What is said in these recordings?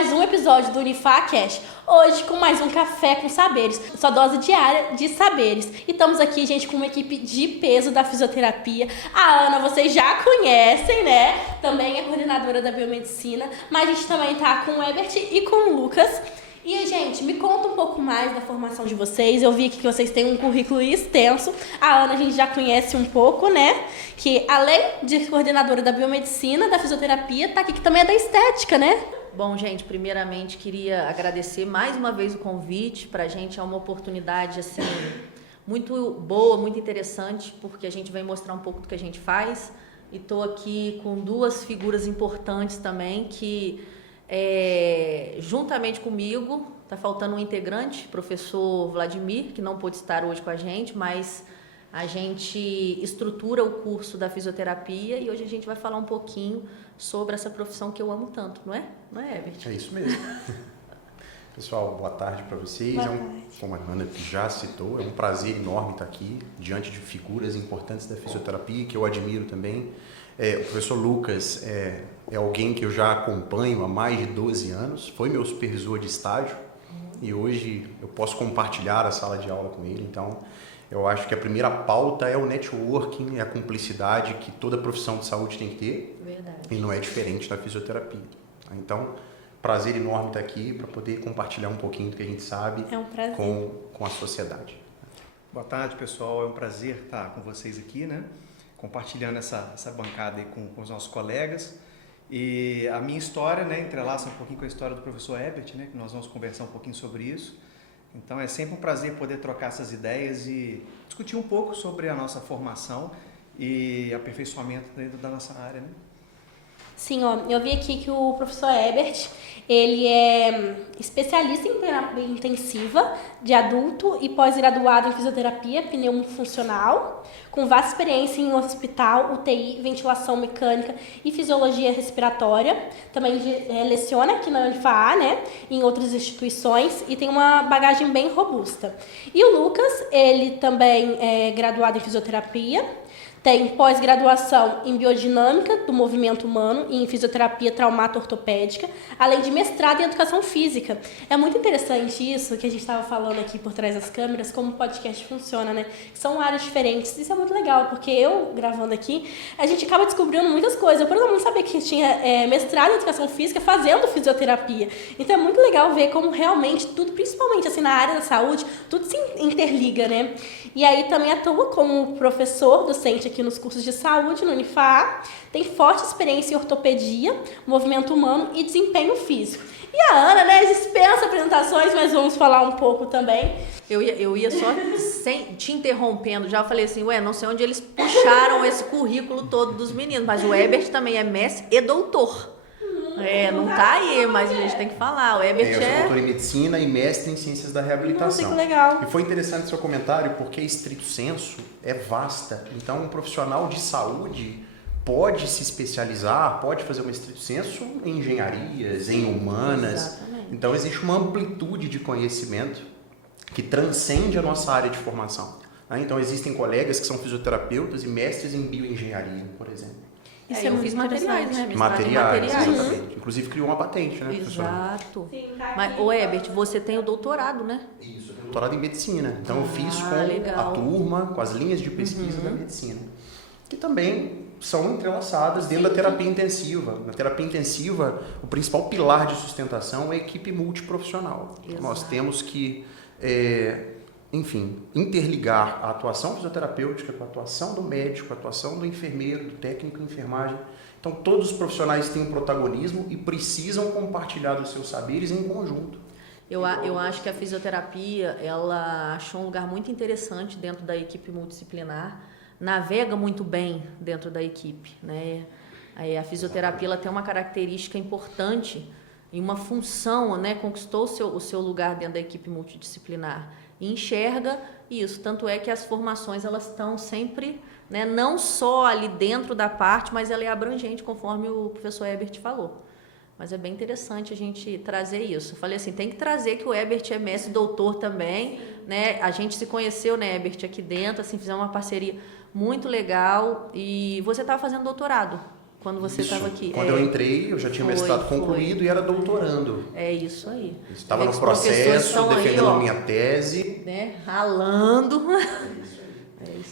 mais um episódio do UniFaCast. Hoje com mais um café com saberes, sua dose diária de saberes. E estamos aqui, gente, com uma equipe de peso da fisioterapia. A Ana, vocês já conhecem, né? Também é coordenadora da biomedicina. Mas a gente também tá com o Ebert e com o Lucas. E, gente, me conta um pouco mais da formação de vocês. Eu vi aqui que vocês têm um currículo extenso. A Ana a gente já conhece um pouco, né? Que além de coordenadora da biomedicina, da fisioterapia, tá aqui que também é da estética, né? Bom, gente, primeiramente queria agradecer mais uma vez o convite. Pra gente é uma oportunidade, assim, muito boa, muito interessante, porque a gente vem mostrar um pouco do que a gente faz. E tô aqui com duas figuras importantes também que... juntamente comigo, tá faltando um integrante, professor Vladimir, que não pôde estar hoje com a gente, mas a gente estrutura o curso da fisioterapia e hoje a gente vai falar um pouquinho sobre essa profissão que eu amo tanto, não é? Não é, Ebert? É isso mesmo. Pessoal, boa tarde para vocês. Como a Ana já citou, é um prazer enorme estar aqui diante de figuras importantes da fisioterapia, que eu admiro também. O professor Lucas é alguém que eu já acompanho há mais de 12 anos, foi meu supervisor de estágio e hoje eu posso compartilhar a sala de aula com ele. Então, eu acho que a primeira pauta é o networking, é a cumplicidade que toda profissão de saúde tem que ter. Verdade. E não é diferente da fisioterapia. Então, prazer enorme estar aqui para poder compartilhar um pouquinho do que a gente sabe com a sociedade. Boa tarde, pessoal. É um prazer estar com vocês aqui, né? Compartilhando essa bancada aí com os nossos colegas. E a minha história, né, entrelaça um pouquinho com a história do professor Ebert, né, que nós vamos conversar um pouquinho sobre isso. Então é sempre um prazer poder trocar essas ideias e discutir um pouco sobre a nossa formação e aperfeiçoamento dentro da nossa área, né? Sim, ó, eu vi aqui que o professor Ebert, ele é especialista em terapia intensiva de adulto e pós-graduado em fisioterapia pneumofuncional, com vasta experiência em hospital, UTI, ventilação mecânica e fisiologia respiratória. Também leciona aqui na UniFA, né, em outras instituições e tem uma bagagem bem robusta. E o Lucas, ele também é graduado em fisioterapia, tem pós-graduação em biodinâmica do movimento humano e em fisioterapia traumato-ortopédica, além de mestrado em educação física. É muito interessante isso que a gente estava falando aqui por trás das câmeras, como o podcast funciona, né? São áreas diferentes. Isso é muito legal, porque eu, gravando aqui, a gente acaba descobrindo muitas coisas. Eu, por exemplo, não sabia que tinha mestrado em educação física fazendo fisioterapia. Então é muito legal ver como realmente tudo, principalmente assim na área da saúde, tudo se interliga, né? E aí também atua como professor docente aqui nos cursos de saúde no UniFA, tem forte experiência em ortopedia, movimento humano e desempenho físico. E a Ana, né, dispensa apresentações, mas vamos falar um pouco também. Eu ia só te interrompendo, já falei assim, não sei onde eles puxaram esse currículo todo dos meninos, mas o Ebert também é mestre e doutor. Não tá aí, mas a gente tem que falar. O Ebert eu sou doutor em medicina e mestre em ciências da reabilitação. Nossa, que legal. E foi interessante seu comentário, porque estrito senso é vasta. Então, um profissional de saúde pode se especializar, pode fazer uma estrito senso em engenharias, em humanas. Exatamente. Então, existe uma amplitude de conhecimento que transcende a nossa área de formação. Então, existem colegas que são fisioterapeutas e mestres em bioengenharia, por exemplo. Isso eu fiz materiais, né? Materiais, materiais. exatamente. Inclusive criou uma patente, né, professora? Exato. Sim, tá. Mas, Ebert, você tem o doutorado, né? Isso, eu tenho doutorado em medicina. Então eu fiz com legal. a turma, com as linhas de pesquisa da medicina, que também são entrelaçadas dentro da terapia intensiva. Na terapia intensiva, o principal pilar de sustentação é a equipe multiprofissional. Exato. Nós temos que interligar a atuação fisioterapêutica com a atuação do médico, a atuação do enfermeiro, do técnico de enfermagem. Então, todos os profissionais têm um protagonismo e precisam compartilhar os seus saberes em conjunto. Eu acho que a fisioterapia, ela achou um lugar muito interessante dentro da equipe multidisciplinar, navega muito bem dentro da equipe, né? A fisioterapia, ela tem uma característica importante e uma função, né? Conquistou o seu lugar dentro da equipe multidisciplinar. E enxerga isso, tanto é que as formações elas estão sempre, né, não só ali dentro da parte, mas ela é abrangente, conforme o professor Ebert falou. Mas é bem interessante a gente trazer isso. Eu falei assim, tem que trazer que o Ebert é mestre doutor também, né? A gente se conheceu, né, Ebert, aqui dentro, assim, fizemos uma parceria muito legal. E você estava fazendo doutorado? quando você estava aqui. Quando eu entrei, eu já tinha mestrado concluído e era doutorando. É isso aí. Estava no processo, defendendo a minha tese. Né? Ralando.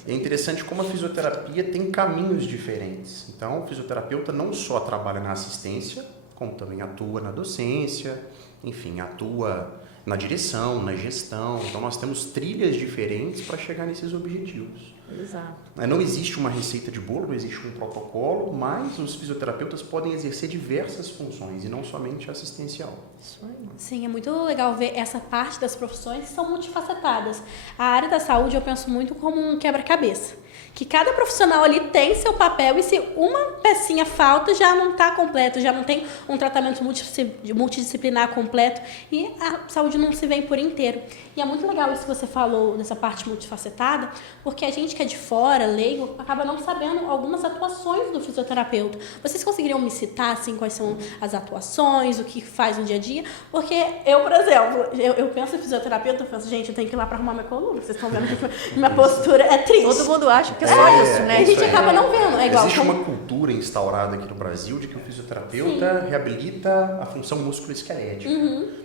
É interessante como a fisioterapia tem caminhos diferentes. Então, o fisioterapeuta não só trabalha na assistência, como também atua na docência, enfim, atua na direção, na gestão. Então, nós temos trilhas diferentes para chegar nesses objetivos. Exato. Não existe uma receita de bolo, não existe um protocolo, mas os fisioterapeutas podem exercer diversas funções e não somente assistencial. Isso aí. Sim, é muito legal ver essa parte das profissões que são multifacetadas. A área da saúde eu penso muito como um quebra-cabeça. Que cada profissional ali tem seu papel e se uma pecinha falta, já não está completo, já não tem um tratamento multidisciplinar completo e a saúde não se vê por inteiro. E é muito legal isso que você falou dessa parte multifacetada, porque a gente que é de fora, leigo, acaba não sabendo algumas atuações do fisioterapeuta. Vocês conseguiriam me citar, assim, quais são as atuações, o que faz no dia a dia? Porque eu, por exemplo, eu penso em fisioterapeuta, eu penso, gente, eu tenho que ir lá para arrumar minha coluna. Vocês estão vendo que minha postura é triste. Todo mundo acha que é só isso, né? E a gente acaba não vendo. É igual, existe uma cultura instaurada aqui no Brasil de que o fisioterapeuta reabilita a função musculoesquelética.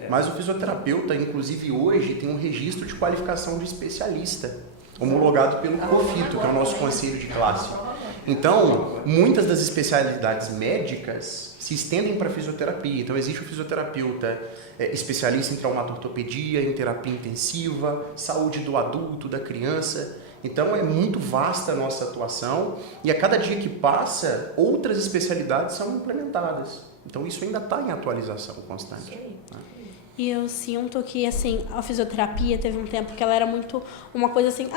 Mas o fisioterapeuta, inclusive hoje, tem um registro de qualificação de especialista, homologado pelo COFITO, que é o nosso conselho de classe. Então, muitas das especialidades médicas se estendem para a fisioterapia. Então, existe o fisioterapeuta especialista em traumatortopedia, em terapia intensiva, saúde do adulto, da criança. Então, é muito vasta a nossa atuação e a cada dia que passa, outras especialidades são implementadas. Então, isso ainda está em atualização constante. E eu sinto que, assim, a fisioterapia teve um tempo que ela era muito uma coisa assim,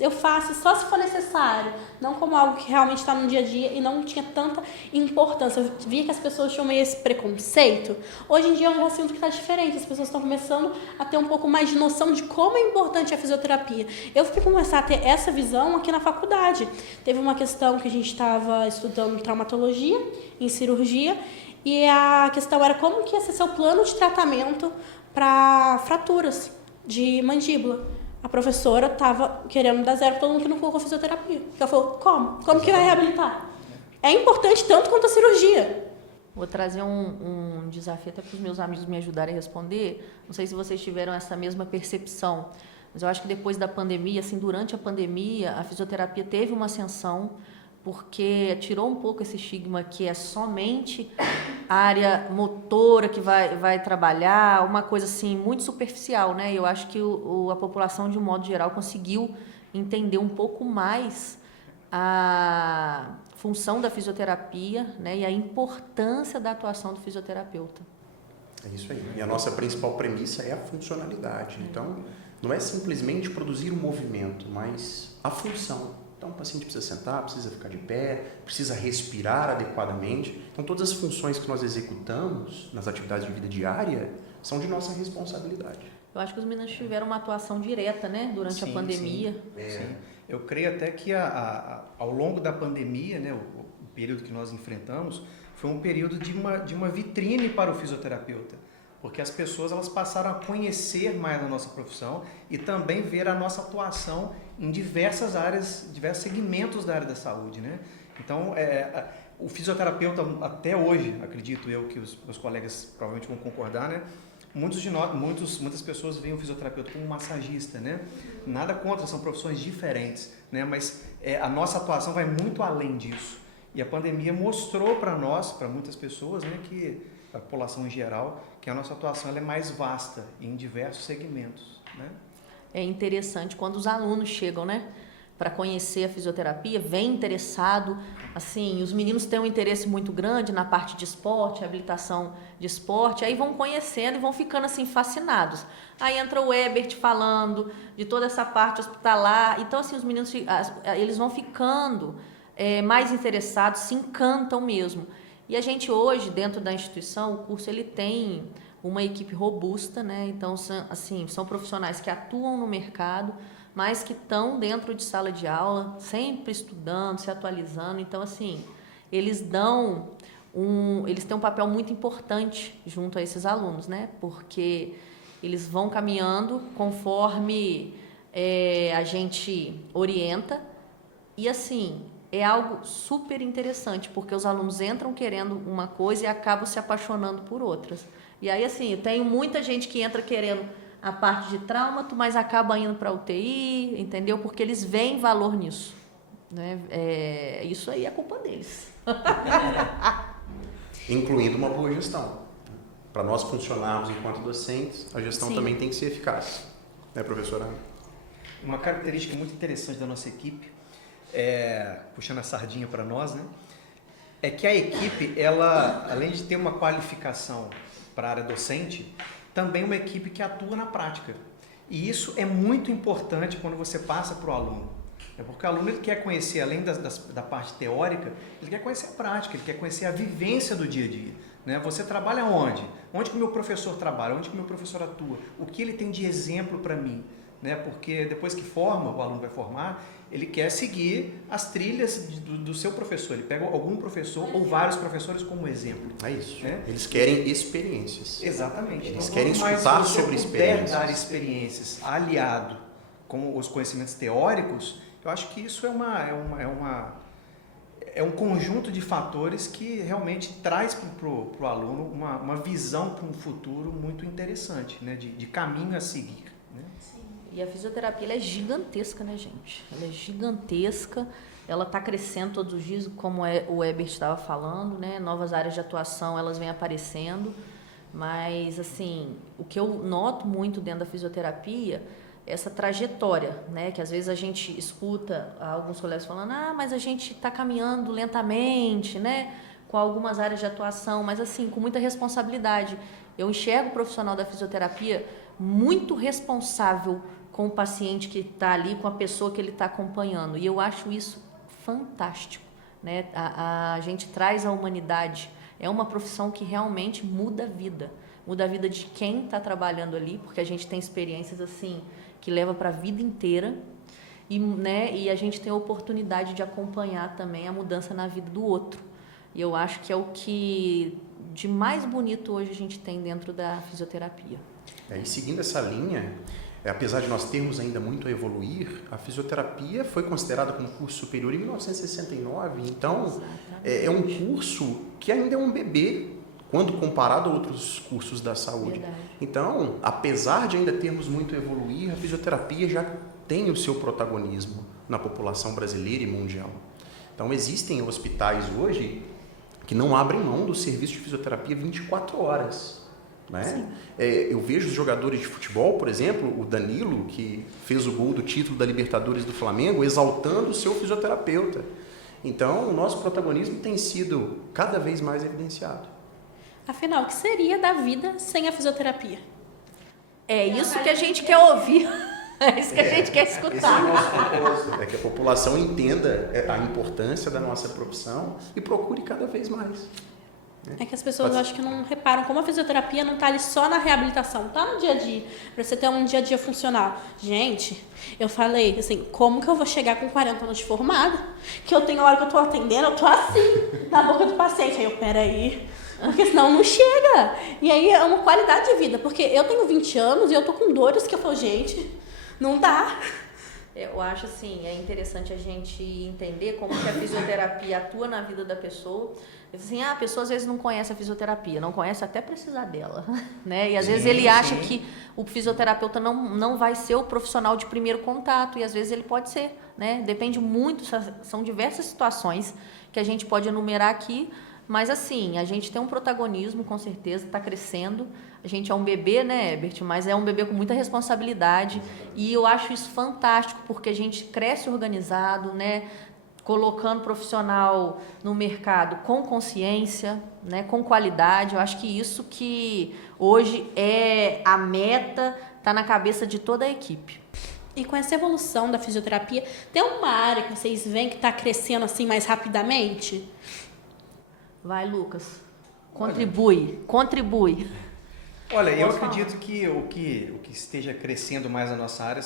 eu faço só se for necessário, não como algo que realmente está no dia a dia e não tinha tanta importância. Eu via que as pessoas tinham meio esse preconceito. Hoje em dia eu já sinto que está diferente, as pessoas estão começando a ter um pouco mais de noção de como é importante a fisioterapia. Eu fui começar a ter essa visão aqui na faculdade. Teve uma questão que a gente estava estudando traumatologia, em cirurgia, e a questão era como que ia ser seu plano de tratamento para fraturas de mandíbula. A professora estava querendo dar zero para todo mundo que não colocou fisioterapia. Ela falou, como? Como que vai reabilitar? É importante tanto quanto a cirurgia. Vou trazer um desafio até para os meus amigos me ajudarem a responder. Não sei se vocês tiveram essa mesma percepção, mas eu acho que depois da pandemia, assim, durante a pandemia, a fisioterapia teve uma ascensão, porque tirou um pouco esse estigma que é somente a área motora que vai trabalhar, uma coisa assim muito superficial, né? Eu acho que a população, de um modo geral, conseguiu entender um pouco mais a função da fisioterapia, né? E a importância da atuação do fisioterapeuta. É isso aí. E a nossa principal premissa é a funcionalidade. Então, não é simplesmente produzir um movimento, mas a função. Então, o paciente precisa sentar, precisa ficar de pé, precisa respirar adequadamente. Então, todas as funções que nós executamos nas atividades de vida diária são de nossa responsabilidade. Eu acho que os meninos tiveram uma atuação direta, né, durante a pandemia. Sim. Eu creio até que ao longo da pandemia, né, o período que nós enfrentamos, foi um período de uma vitrine para o fisioterapeuta. Porque as pessoas elas passaram a conhecer mais a nossa profissão e também ver a nossa atuação em diversas áreas, diversos segmentos da área da saúde, né? Então, o fisioterapeuta, até hoje, acredito eu que os meus colegas provavelmente vão concordar, né? Muitas pessoas veem o fisioterapeuta como um massagista, né? Nada contra, são profissões diferentes, né? Mas a nossa atuação vai muito além disso. E a pandemia mostrou para nós, para muitas pessoas, né, que a população em geral, que a nossa atuação ela é mais vasta em diversos segmentos, né? É interessante quando os alunos chegam, né, para conhecer a fisioterapia, vem interessado, assim, os meninos têm um interesse muito grande na parte de esporte, reabilitação de esporte, aí vão conhecendo e vão ficando assim fascinados. Aí entra o Ebert falando de toda essa parte hospitalar, então assim, os meninos eles vão ficando mais interessados, se encantam mesmo. E a gente hoje, dentro da instituição, o curso ele tem uma equipe robusta, né? Então, assim, são profissionais que atuam no mercado, mas que estão dentro de sala de aula, sempre estudando, se atualizando. Então, assim, eles têm um papel muito importante junto a esses alunos, né? Porque eles vão caminhando conforme a gente orienta. E, assim, é algo super interessante, porque os alunos entram querendo uma coisa e acabam se apaixonando por outras. E aí, assim, eu tenho muita gente que entra querendo a parte de traumato, mas acaba indo para UTI, entendeu? Porque eles veem valor nisso. Né? Isso aí é culpa deles. Incluindo uma boa gestão. Para nós funcionarmos enquanto docentes, a gestão Sim. também tem que ser eficaz. Né, professora? Uma característica muito interessante da nossa equipe, puxando a sardinha para nós, né? É que a equipe, ela, além de ter uma qualificação para a área docente, também é uma equipe que atua na prática. E isso é muito importante quando você passa para o aluno. Porque o aluno ele quer conhecer, além da parte teórica, ele quer conhecer a prática, ele quer conhecer a vivência do dia a dia. Né? Você trabalha onde? Onde que o meu professor trabalha? Onde que o meu professor atua? O que ele tem de exemplo para mim? Né? Porque depois que forma, o aluno vai formar, ele quer seguir as trilhas do seu professor. Ele pega algum professor ou vários professores como exemplo. É isso. Né? Eles querem experiências. Exatamente. Eles Então, querem quanto mais escutar você sobre puder experiências. dar experiências aliado com os conhecimentos teóricos, eu acho que isso é um conjunto de fatores que realmente traz para o aluno uma visão para um futuro muito interessante, né? de caminho a seguir. Né? E a fisioterapia ela é gigantesca, né, gente? Ela é gigantesca, ela está crescendo todos os dias, como o Ebert estava falando, né? Novas áreas de atuação, elas vêm aparecendo, mas, assim, o que eu noto muito dentro da fisioterapia é essa trajetória, né? Que às vezes a gente escuta alguns colegas falando, mas a gente está caminhando lentamente, né? Com algumas áreas de atuação, mas, assim, com muita responsabilidade. Eu enxergo o profissional da fisioterapia muito responsável com o paciente que está ali, com a pessoa que ele está acompanhando. E eu acho isso fantástico, né? A gente traz a humanidade. É uma profissão que realmente muda a vida. Muda a vida de quem está trabalhando ali, porque a gente tem experiências assim que leva para a vida inteira. E a gente tem a oportunidade de acompanhar também a mudança na vida do outro. E eu acho que é o que de mais bonito hoje a gente tem dentro da fisioterapia. E seguindo essa linha, apesar de nós termos ainda muito a evoluir, a fisioterapia foi considerada como curso superior em 1969, então é um curso que ainda é um bebê quando comparado a outros cursos da saúde. Verdade. Então, apesar de ainda termos muito a evoluir, a fisioterapia já tem o seu protagonismo na população brasileira e mundial. Então, existem hospitais hoje que não abrem mão do serviço de fisioterapia 24 horas. Né? Eu vejo os jogadores de futebol, por exemplo, o Danilo, que fez o gol do título da Libertadores do Flamengo, exaltando o seu fisioterapeuta. Então, o nosso protagonismo tem sido cada vez mais evidenciado. Afinal, o que seria da vida sem a fisioterapia? É isso que a gente quer ouvir. É isso que a gente quer escutar. Esse é o nosso propósito, que a população entenda a importância da nossa profissão e procure cada vez mais. É que as pessoas acho que não reparam como a fisioterapia não está ali só na reabilitação, está no dia a dia, para você ter um dia a dia funcional. Gente, eu falei assim, como que eu vou chegar com 40 anos de formada, que eu tenho a hora que eu estou atendendo, eu estou assim, na boca do paciente. Aí eu, peraí, porque senão não chega. E aí é uma qualidade de vida, porque eu tenho 20 anos e eu tô com dores que eu falo, gente, não dá. Eu acho assim, é interessante a gente entender como que a fisioterapia atua na vida da pessoa. Assim, a pessoa às vezes não conhece a fisioterapia, não conhece até precisar dela, né? E às vezes ele acha que o fisioterapeuta não vai ser o profissional de primeiro contato, e às vezes ele pode ser, né? Depende muito, são diversas situações que a gente pode enumerar aqui, mas assim, a gente tem um protagonismo, com certeza, está crescendo. A gente é um bebê, né, Ebert? Mas é um bebê com muita responsabilidade, e eu acho isso fantástico, porque a gente cresce organizado, né? Colocando profissional no mercado com consciência, né, com qualidade. Eu acho que isso que hoje é a meta, está na cabeça de toda a equipe. E com essa evolução da fisioterapia, tem uma área que vocês veem que está crescendo assim mais rapidamente? Vai, Lucas. Contribui. Olha, eu acredito que o que esteja crescendo mais na nossa área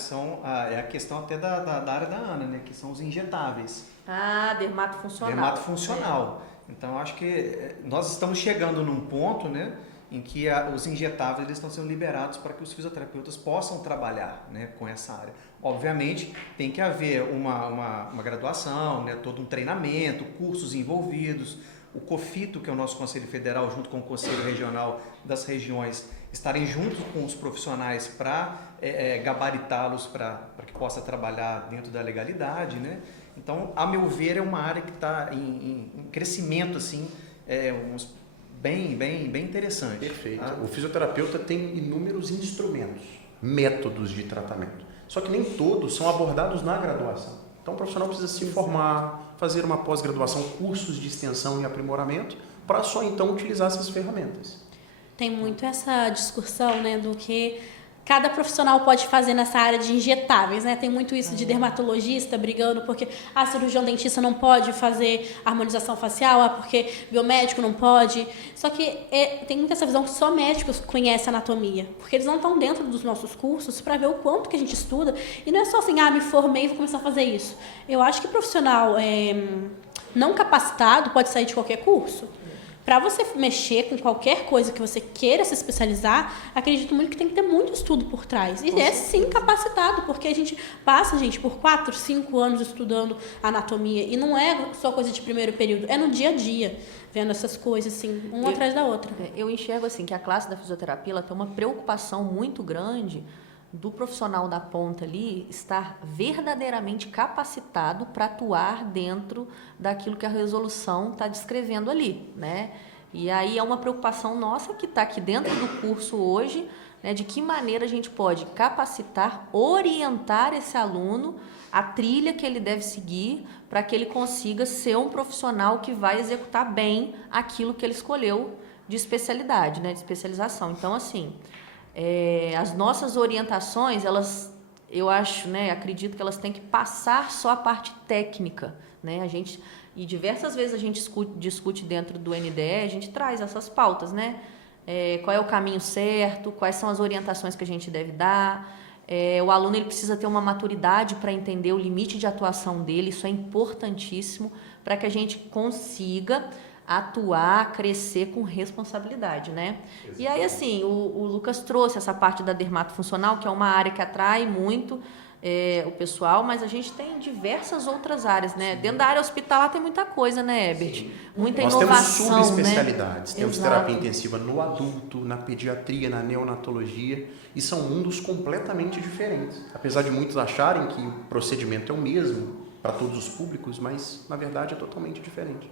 é a questão até da área da Ana, né, que são os injetáveis. Dermato funcional. Dermato funcional. Então, acho que nós estamos chegando num ponto, né, em que os injetáveis eles estão sendo liberados para que os fisioterapeutas possam trabalhar, né, com essa área. Obviamente, tem que haver uma graduação, né, todo um treinamento, cursos envolvidos, o COFITO, que é o nosso Conselho Federal, junto com o Conselho Regional das Regiões, estarem juntos com os profissionais para gabaritá-los para que possa trabalhar dentro da legalidade, né? Então, a meu ver, é uma área que está em crescimento, assim, bem interessante. Perfeito. Tá? O fisioterapeuta tem inúmeros instrumentos, métodos de tratamento, só que nem todos são abordados na graduação. Então, o profissional precisa se formar, fazer uma pós-graduação, cursos de extensão e aprimoramento, para só então utilizar essas ferramentas. Tem muito essa discussão, né, do que cada profissional pode fazer nessa área de injetáveis, né? Tem muito isso de dermatologista brigando porque cirurgião dentista não pode fazer harmonização facial, porque biomédico não pode. Só que tem muita essa visão que só médicos conhecem anatomia, porque eles não estão dentro dos nossos cursos para ver o quanto que a gente estuda. E não é só assim, me formei e vou começar a fazer isso. Eu acho que profissional não capacitado pode sair de qualquer curso. Para você mexer com qualquer coisa que você queira se especializar, acredito muito que tem que ter muito estudo por trás. E sim capacitado, porque a gente passa, por 4, 5 anos estudando anatomia. E não é só coisa de primeiro período, é no dia a dia, vendo essas coisas, assim, uma atrás da outra. Eu enxergo, assim, que a classe da fisioterapia ela tem uma preocupação muito grande do profissional da ponta ali estar verdadeiramente capacitado para atuar dentro daquilo que a resolução está descrevendo ali, né? E aí é uma preocupação nossa que está aqui dentro do curso hoje, né, de que maneira a gente pode capacitar, orientar esse aluno a trilha que ele deve seguir para que ele consiga ser um profissional que vai executar bem aquilo que ele escolheu de especialidade, né, de especialização. Então, assim, as nossas orientações, eu acho, né, acredito que elas têm que passar só a parte técnica, né? E diversas vezes a gente discute dentro do NDE, a gente traz essas pautas, né? Qual é o caminho certo, quais são as orientações que a gente deve dar. O aluno ele precisa ter uma maturidade para entender o limite de atuação dele, isso é importantíssimo para que a gente consiga atuar, crescer com responsabilidade, né? Exatamente. E aí, assim, o Lucas trouxe essa parte da dermatofuncional, que é uma área que atrai muito o pessoal, mas a gente tem diversas outras áreas, né? Sim. Dentro da área hospitalar tem muita coisa, né, Herbert? Sim. Muita inovação, temos subespecialidades, né? Temos Exato. Terapia intensiva no adulto, na pediatria, na neonatologia, e são mundos completamente diferentes. Apesar de muitos acharem que o procedimento é o mesmo para todos os públicos, mas, na verdade, é totalmente diferente.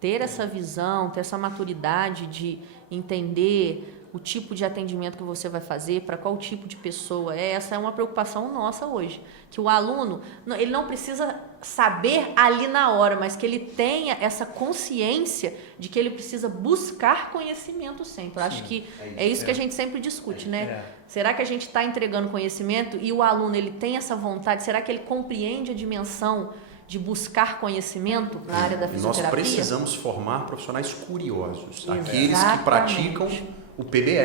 Ter essa visão, ter essa maturidade de entender o tipo de atendimento que você vai fazer, para qual tipo de pessoa, essa é uma preocupação nossa hoje, que o aluno, ele não precisa saber ali na hora, mas que ele tenha essa consciência de que ele precisa buscar conhecimento sempre. Eu acho que é isso que a gente sempre discute, né? Será que a gente está entregando conhecimento e o aluno ele tem essa vontade? Será que ele compreende a dimensão de buscar conhecimento na área da fisioterapia? Nós precisamos formar profissionais curiosos, Exatamente. Aqueles que praticam o PBE,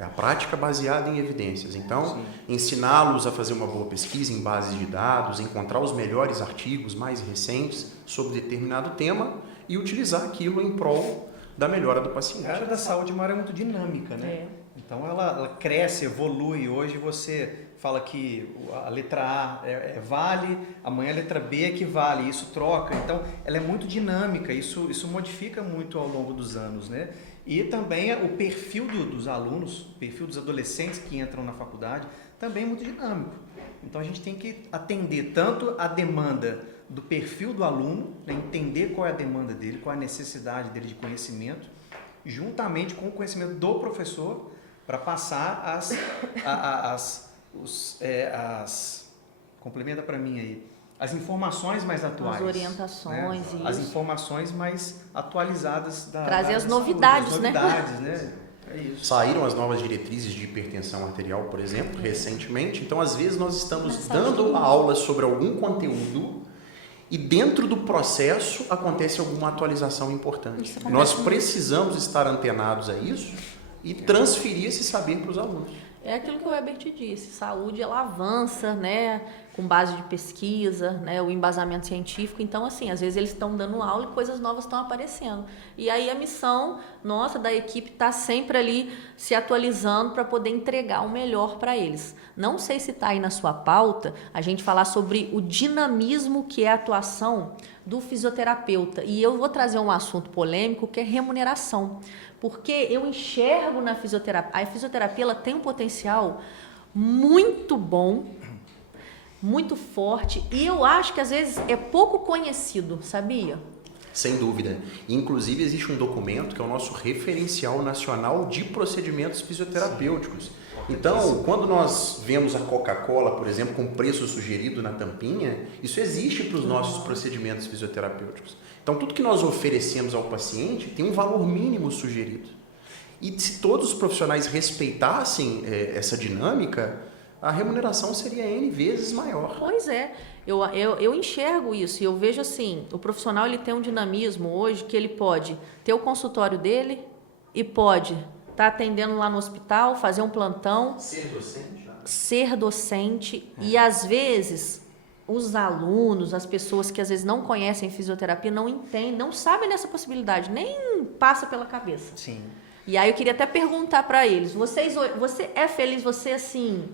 a prática baseada em evidências. Então, ensiná-los a fazer uma boa pesquisa em bases de dados, encontrar os melhores artigos mais recentes sobre determinado tema e utilizar aquilo em prol da melhora do paciente. A área da saúde é uma área muito dinâmica, né? Então, ela cresce, evolui. Hoje você fala que a letra A vale, amanhã a letra B é que vale, isso troca. Então, ela é muito dinâmica, isso modifica muito ao longo dos anos, né? E também o perfil dos alunos, o perfil dos adolescentes que entram na faculdade, também é muito dinâmico. Então, a gente tem que atender tanto a demanda do perfil do aluno, né, entender qual é a demanda dele, qual é a necessidade dele de conhecimento, juntamente com o conhecimento do professor, para passar complementa para mim aí, as informações mais atuais. As orientações, né? As informações mais atualizadas trazer as novidades, saúde, né? É isso. Saíram as novas diretrizes de hipertensão arterial, por exemplo, recentemente. Então, às vezes, nós estamos dando aula sobre algum conteúdo e dentro do processo acontece alguma atualização importante. Nós precisamos estar antenados a isso e transferir esse saber para os alunos. É aquilo que o Herbert disse, saúde ela avança, né, com base de pesquisa, né, o embasamento científico. Então, assim, às vezes eles estão dando aula e coisas novas estão aparecendo. E aí a missão nossa da equipe está sempre ali se atualizando para poder entregar o melhor para eles. Não sei se está aí na sua pauta a gente falar sobre o dinamismo que é a atuação do fisioterapeuta. E eu vou trazer um assunto polêmico que é remuneração. Porque eu enxergo na fisioterapia, a fisioterapia ela tem um potencial muito bom, muito forte, e eu acho que às vezes é pouco conhecido, sabia? Sem dúvida. Inclusive existe um documento que é o nosso referencial nacional de procedimentos fisioterapêuticos. Então, quando nós vemos a Coca-Cola, por exemplo, com preço sugerido na tampinha, isso existe para os nossos procedimentos fisioterapêuticos. Então, tudo que nós oferecemos ao paciente tem um valor mínimo sugerido. E se todos os profissionais respeitassem essa dinâmica, a remuneração seria N vezes maior. Pois é, eu enxergo isso e eu vejo assim, o profissional ele tem um dinamismo hoje que ele pode ter o consultório dele e pode estar atendendo lá no hospital, fazer um plantão. Ser docente e às vezes os alunos, as pessoas que às vezes não conhecem fisioterapia, não entendem, não sabem dessa possibilidade, nem passa pela cabeça. Sim. E aí eu queria até perguntar para eles, você é feliz, você assim...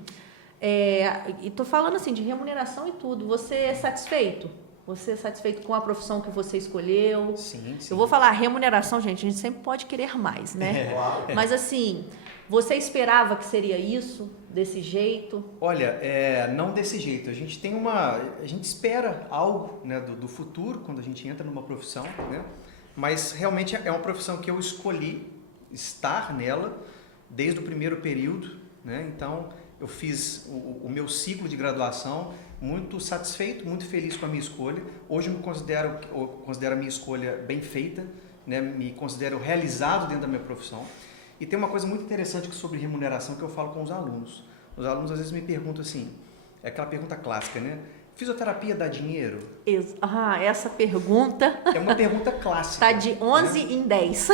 e tô falando assim de remuneração e tudo. Você é satisfeito? Você é satisfeito com a profissão que você escolheu? Sim. Eu vou falar remuneração, gente. A gente sempre pode querer mais, né? Mas assim, você esperava que seria isso, desse jeito? Olha, não desse jeito. A gente espera algo, né, do futuro quando a gente entra numa profissão, né? Mas realmente é uma profissão que eu escolhi estar nela desde o primeiro período, né? Então eu fiz o meu ciclo de graduação muito satisfeito, muito feliz com a minha escolha. Hoje eu considero a minha escolha bem feita, né? Me considero realizado dentro da minha profissão. E tem uma coisa muito interessante sobre remuneração que eu falo com os alunos. Os alunos às vezes me perguntam assim, é aquela pergunta clássica, né? Fisioterapia dá dinheiro? Essa pergunta... É uma pergunta clássica. Está de 11 em 10.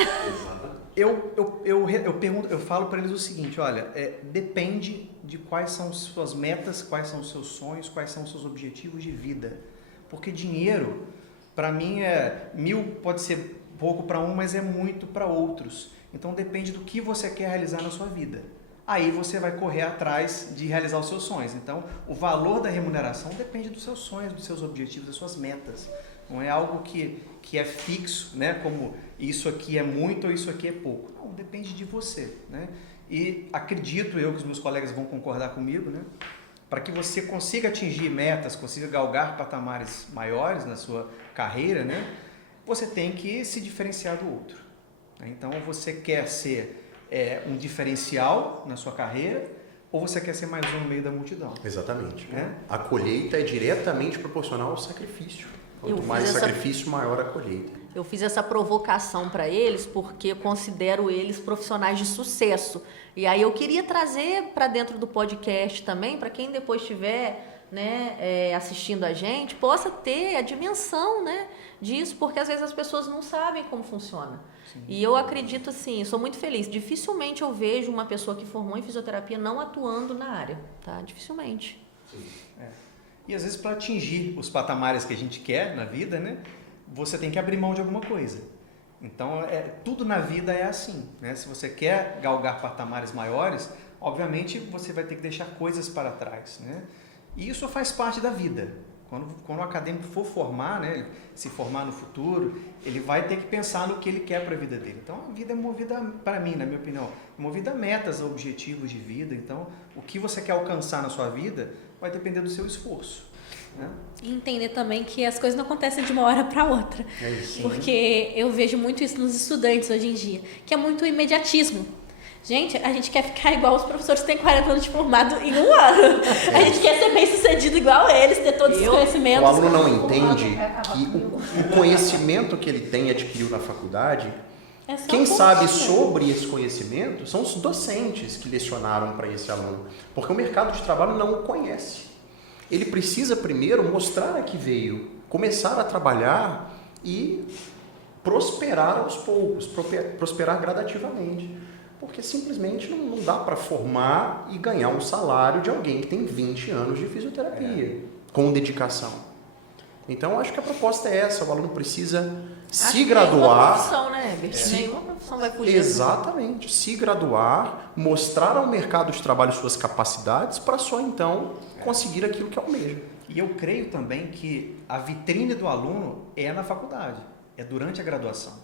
Eu falo para eles o seguinte, olha, depende de quais são suas metas, quais são os seus sonhos, quais são os seus objetivos de vida. Porque dinheiro, para mim, 1.000 pode ser pouco para um, mas é muito para outros. Então depende do que você quer realizar na sua vida. Aí você vai correr atrás de realizar os seus sonhos. Então o valor da remuneração depende dos seus sonhos, dos seus objetivos, das suas metas. Não é algo que é fixo, né? Como isso aqui é muito ou isso aqui é pouco. Não, depende de você, né? E acredito eu que os meus colegas vão concordar comigo, né? Para que você consiga atingir metas, consiga galgar patamares maiores na sua carreira, né? Você tem que se diferenciar do outro. Então você quer ser um diferencial na sua carreira ou você quer ser mais um no meio da multidão? Exatamente. A colheita é diretamente proporcional ao sacrifício. Quanto mais sacrifício, maior a colheita. Eu fiz essa provocação para eles porque eu considero eles profissionais de sucesso. E aí eu queria trazer para dentro do podcast também, para quem depois estiver, né, assistindo a gente, possa ter a dimensão, né, disso, porque às vezes as pessoas não sabem como funciona. Sim. E eu acredito assim, sou muito feliz. Dificilmente eu vejo uma pessoa que formou em fisioterapia não atuando na área, tá? Dificilmente. Sim. E às vezes para atingir os patamares que a gente quer na vida, né, você tem que abrir mão de alguma coisa. Então, tudo na vida é assim, né? Se você quer galgar patamares maiores, obviamente você vai ter que deixar coisas para trás, né? E isso faz parte da vida. Quando o acadêmico for formar, né, se formar no futuro, ele vai ter que pensar no que ele quer para a vida dele. Então, a vida é movida, para mim, na minha opinião, movida a metas, a objetivos de vida. Então, o que você quer alcançar na sua vida vai depender do seu esforço, né? E entender também que as coisas não acontecem de uma hora para outra. É isso. Porque eu vejo muito isso nos estudantes hoje em dia, que é muito imediatismo. Gente, a gente quer ficar igual os professores que têm 40 anos de formado em um ano. A gente quer ser bem sucedido igual eles, ter todos os conhecimentos. O aluno não entende que o conhecimento que ele tem adquiriu na faculdade, quem sabe sobre esse conhecimento são os docentes que lecionaram para esse aluno. Porque o mercado de trabalho não o conhece. Ele precisa primeiro mostrar a que veio, começar a trabalhar e prosperar aos poucos, prosperar gradativamente. Porque simplesmente não dá para formar e ganhar um salário de alguém que tem 20 anos de fisioterapia. com dedicação. Então, acho que a proposta é essa, o aluno precisa se Nenhuma graduar. profissão, né, Herbert? Nenhuma profissão vai fugir. Exatamente, se graduar, mostrar ao mercado de trabalho suas capacidades para só então conseguir aquilo que almeja. E eu creio também que a vitrine do aluno é na faculdade, é durante a graduação.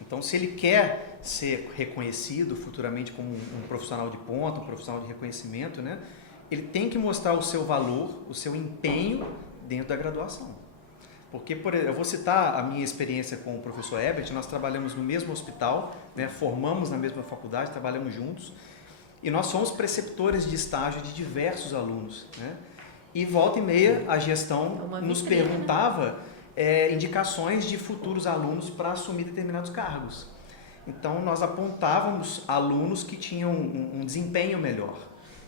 Então, se ele quer ser reconhecido futuramente como um profissional de ponta, um profissional de reconhecimento, né, ele tem que mostrar o seu valor, o seu empenho dentro da graduação. Porque, por exemplo, eu vou citar a minha experiência com o professor Herbert, nós trabalhamos no mesmo hospital, né, formamos na mesma faculdade, trabalhamos juntos, e nós somos preceptores de estágio de diversos alunos, né? E volta e meia a gestão nos perguntava indicações de futuros alunos para assumir determinados cargos. Então, nós apontávamos alunos que tinham um desempenho melhor,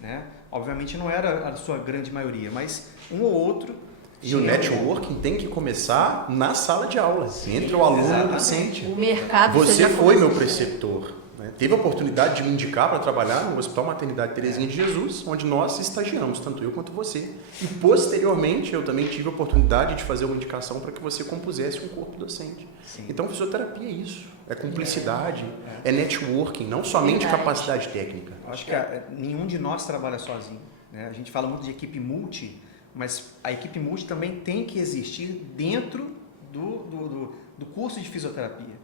né? Obviamente não era a sua grande maioria, mas um ou outro. E o networking tem que começar na sala de aula, entre o aluno e o docente. O mercado... Você foi meu preceptor. Né? Teve a oportunidade de me indicar para trabalhar no Hospital Maternidade Terezinha de Jesus, onde nós estagiamos, tanto eu quanto você. E posteriormente eu também tive a oportunidade de fazer uma indicação para que você compusesse um corpo docente. Sim. Então fisioterapia é isso, é cumplicidade, é networking, não somente capacidade técnica. Eu acho que nenhum de nós trabalha sozinho, né? A gente fala muito de equipe multi, mas a equipe multi também tem que existir dentro do curso de fisioterapia,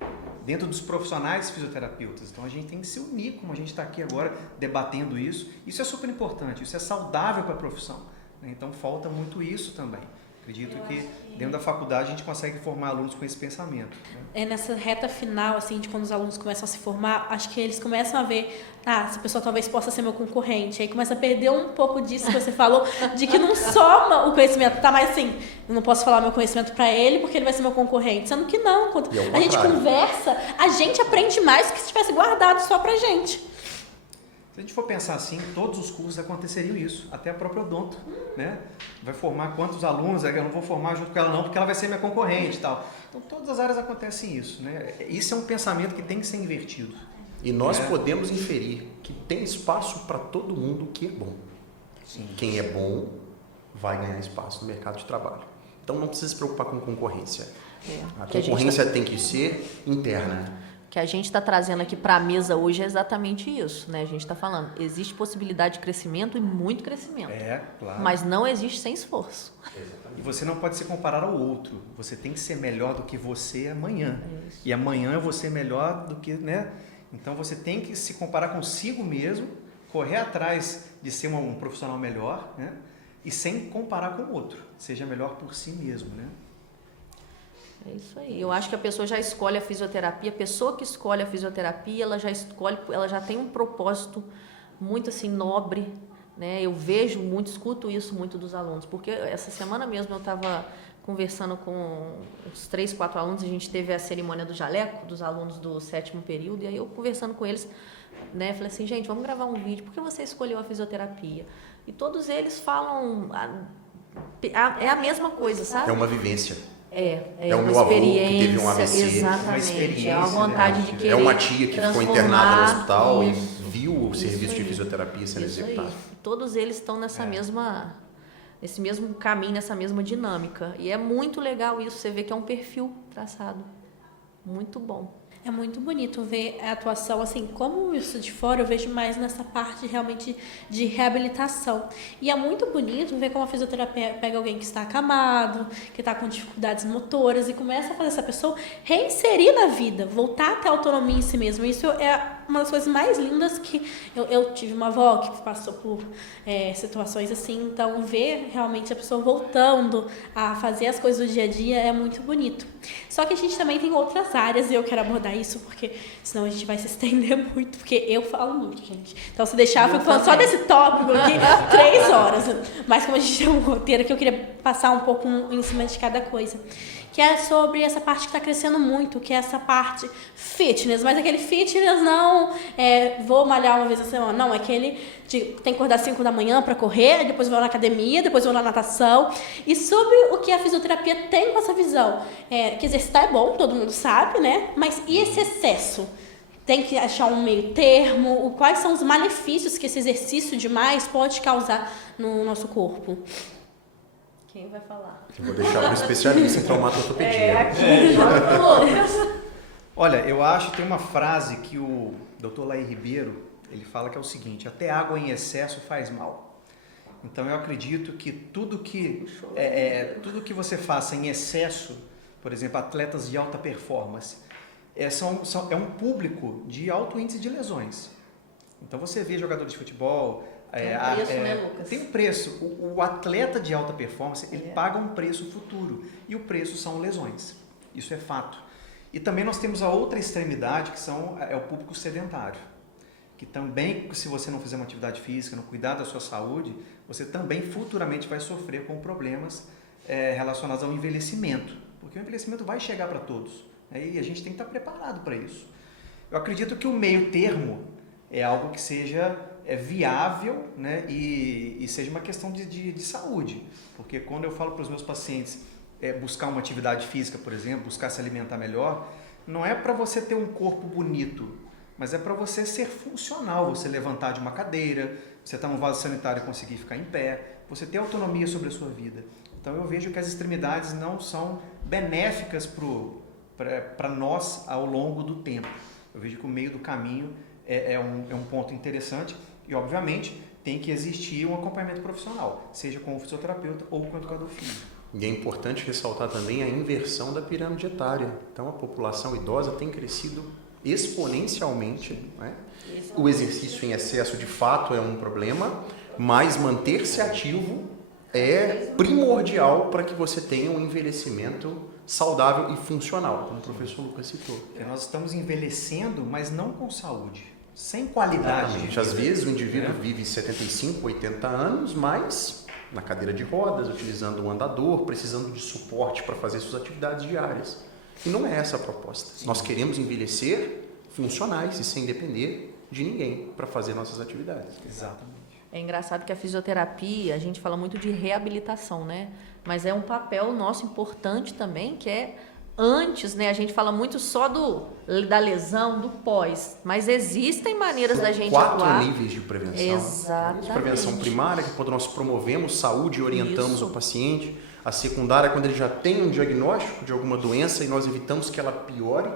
dentro dos profissionais fisioterapeutas. Então a gente tem que se unir, como a gente está aqui agora debatendo isso. Isso é super importante, isso é saudável para a profissão, né? Então falta muito isso também. Acredito que dentro da faculdade a gente consegue formar alunos com esse pensamento, né? É nessa reta final, assim, de quando os alunos começam a se formar, acho que eles começam a ver, essa pessoa talvez possa ser meu concorrente. Aí começa a perder um pouco disso que você falou, de que não soma o conhecimento, tá? Mas assim, eu não posso falar meu conhecimento pra ele porque ele vai ser meu concorrente. Sendo que não, quando a gente conversa, a gente aprende mais do que se tivesse guardado só pra gente. Se a gente for pensar assim, todos os cursos aconteceriam isso, até a própria odonto, né? Vai formar quantos alunos, eu não vou formar junto com ela não, porque ela vai ser minha concorrente e tal. Então, todas as áreas acontecem isso, né? Isso é um pensamento que tem que ser invertido. E nós podemos inferir que tem espaço para todo mundo que é bom. Sim. Quem é bom vai ganhar espaço no mercado de trabalho. Então não precisa se preocupar com concorrência. A concorrência tem que ser interna. O que a gente está trazendo aqui para a mesa hoje é exatamente isso, né? A gente está falando, existe possibilidade de crescimento e muito crescimento. Claro. Mas não existe sem esforço. E você não pode se comparar ao outro. Você tem que ser melhor do que você amanhã. E amanhã eu vou ser melhor do que, né? Então você tem que se comparar consigo mesmo, correr atrás de ser um profissional melhor, né? E sem comparar com o outro. Seja melhor por si mesmo, né? É isso aí. Eu acho que a pessoa já escolhe a fisioterapia. A pessoa que escolhe a fisioterapia, ela já tem um propósito muito assim nobre, né? Eu vejo muito, escuto isso muito dos alunos, porque essa semana mesmo eu estava conversando com uns 3, 4 alunos, a gente teve a cerimônia do jaleco dos alunos do 7º período, e aí eu conversando com eles, né, falei assim, gente, vamos gravar um vídeo, por que você escolheu a fisioterapia? E todos eles falam, é a mesma coisa, sabe? É uma vivência. É o uma meu avô que experiência, teve um AVC. exatamente, é uma vontade de querer É uma tia que ficou internada no hospital isso, e viu o serviço de fisioterapia sendo isso executado. aí. Todos eles estão nesse mesmo caminho, nessa mesma dinâmica. E é muito legal isso, você vê que é um perfil traçado. Muito bom. É muito bonito ver a atuação, assim, como isso de fora eu vejo mais nessa parte realmente de reabilitação. E é muito bonito ver como a fisioterapia pega alguém que está acamado, que está com dificuldades motoras e começa a fazer essa pessoa reinserir na vida, voltar a ter autonomia em si mesmo. Isso é uma das coisas mais lindas que eu tive uma avó que passou por situações assim, então ver realmente a pessoa voltando a fazer as coisas do dia a dia é muito bonito. Só que a gente também tem outras áreas e eu quero abordar isso porque senão a gente vai se estender muito, porque eu falo muito, gente. Então se deixar, eu fico falando só desse tópico aqui 3 horas. Mas como a gente tem um roteiro que eu queria passar um pouco em cima de cada coisa. Que é sobre essa parte que está crescendo muito, que é essa parte fitness. Mas aquele fitness não vou malhar uma vez na semana. Não, é aquele de tem que acordar 5 da manhã para correr, depois vou na academia, depois vou na natação. E sobre o que a fisioterapia tem com essa visão. Que exercitar é bom, todo mundo sabe, né? Mas e esse excesso? Tem que achar um meio termo. Quais são os malefícios que esse exercício demais pode causar no nosso corpo? Quem vai falar? Eu vou deixar para o especialista em traumatologia. Olha, eu acho que tem uma frase que o Dr. Laí Ribeiro, ele fala que é o seguinte: até água em excesso faz mal. Então eu acredito que tudo que você faça em excesso, por exemplo, atletas de alta performance, é um público de alto índice de lesões. Então você vê jogadores de futebol... Tem um preço, né, Lucas? Tem um preço. O atleta de alta performance, ele paga um preço futuro. E o preço são lesões. Isso é fato. E também nós temos a outra extremidade, que é o público sedentário. Que também, se você não fizer uma atividade física, não cuidar da sua saúde, você também futuramente vai sofrer com problemas relacionados ao envelhecimento. Porque o envelhecimento vai chegar para todos. E a gente tem que estar preparado para isso. Eu acredito que o meio termo é algo que seja viável, né, e seja uma questão de saúde. Porque quando eu falo para os meus pacientes buscar uma atividade física, por exemplo, buscar se alimentar melhor, não é para você ter um corpo bonito, mas é para você ser funcional, você levantar de uma cadeira, você estar num vaso sanitário e conseguir ficar em pé, você ter autonomia sobre a sua vida. Então eu vejo que as extremidades não são benéficas para nós ao longo do tempo. Eu vejo que o meio do caminho é um ponto interessante. E, obviamente, tem que existir um acompanhamento profissional, seja com o fisioterapeuta ou com o educador físico. E é importante ressaltar também a inversão da pirâmide etária. Então, a população idosa tem crescido exponencialmente. Né? O exercício em excesso, de fato, é um problema, mas manter-se ativo é primordial para que você tenha um envelhecimento saudável e funcional, como o professor Lucas citou. Nós estamos envelhecendo, mas não com saúde. Sem qualidade. Exatamente. Às vezes o indivíduo vive 75, 80 anos, mas na cadeira de rodas, utilizando um andador, precisando de suporte para fazer suas atividades diárias. E não é essa a proposta. Sim. Nós queremos envelhecer funcionais e sem depender de ninguém para fazer nossas atividades. Exatamente. É engraçado que a fisioterapia, a gente fala muito de reabilitação, né? Mas é um papel nosso importante também, que é antes, né? A gente fala muito só da lesão, do pós, mas existem maneiras da gente atuar. 4 níveis de prevenção. Exatamente. Prevenção primária, que é quando nós promovemos saúde e orientamos o paciente. A secundária, quando ele já tem um diagnóstico de alguma doença e nós evitamos que ela piore.